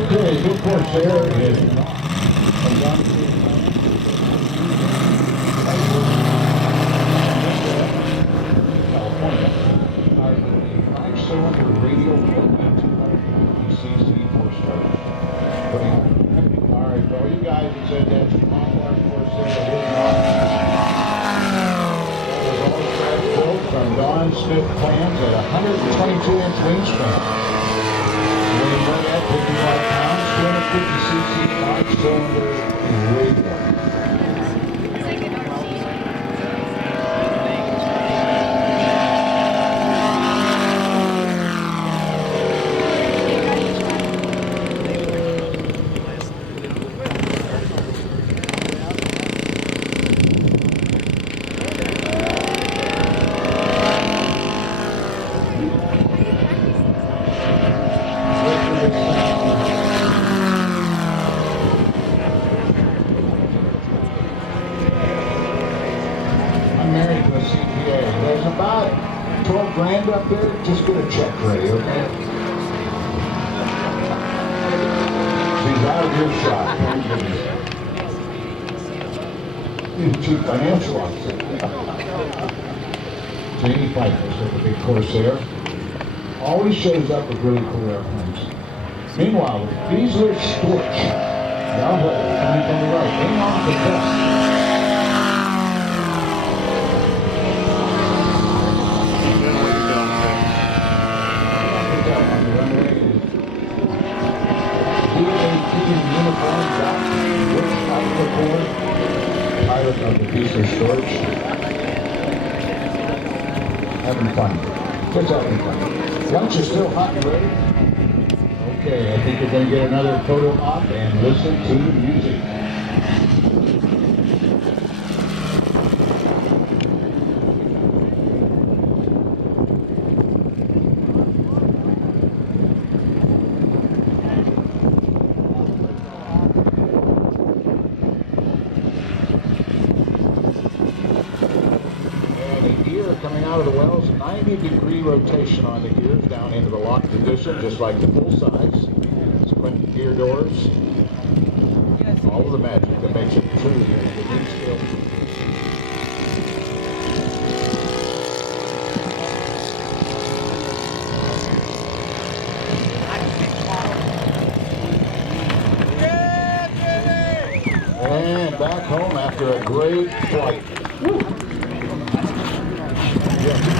Okay, good Corsair is California. Are the 5-cylinder Radial 250cc 4-star. All right, for all you guys that said that's a Black Corsair, it is not. That was all scratch built from Don Smith plans at 122-inch wingspan. Weighing right at 55 pounds, 250cc 5-cylinder Radial. I'm married to a CPA. There's about 12 grand up there. Just get a check ready, okay? She's out of your shot. He's the chief financial officer. Jamie Pfeiffer, so the big Corsair, always shows up with really cool airplanes. Meanwhile, with Beasler Storch, down the coming from the right, hang on to the best. Uniform back, which out of the board, pilot of the Beasler Storch. Having fun. Just having fun. Lunch is still hot and ready. Okay, I think we're going to get another photo op and listen to the music. Coming out of the wells, 90-degree rotation on the gears down into the lock position, just like the full size. Squint gear doors. All of the magic that makes it truly the wing skill. And back home after a great flight. Woo. Yeah.